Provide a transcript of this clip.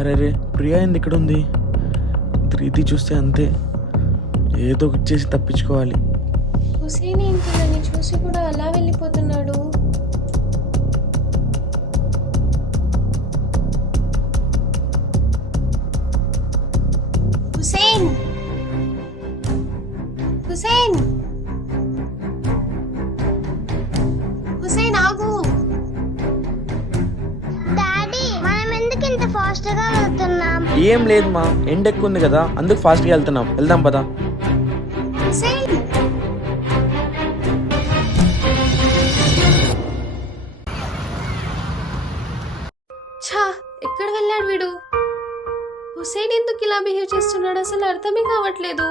అరే రే, ప్రియా ఏంది ఇక్కడ ఉంది? ధృతి చూస్తే అంతే, ఏదో ఒకటి చేసి తప్పించుకోవాలి. హుసేన్ ఏంటి నన్ను చూసి కూడా అలా వెళ్ళిపోతున్నాడు? హుసేన్, హుసేన్, హుసేన్ ఆగు. డాడీ మనం ఎందుకు ఇంత ఫాస్ట్ గా వెళ్తున్నాం? ఏం లేదు మా, ఎండ ఎక్కువ ఉంది కదా, అందుకు ఫాస్ట్గా వెళ్తున్నాం. వెళ్దాం పదా. హుసేన్, ఛా, ఎక్కడ వెళ్ళాడు వీడు? హుసేన్ ఎందుకు ఇలా బిహేవ్ చేస్తున్నాడు అసలు అర్థమే కావట్లేదు.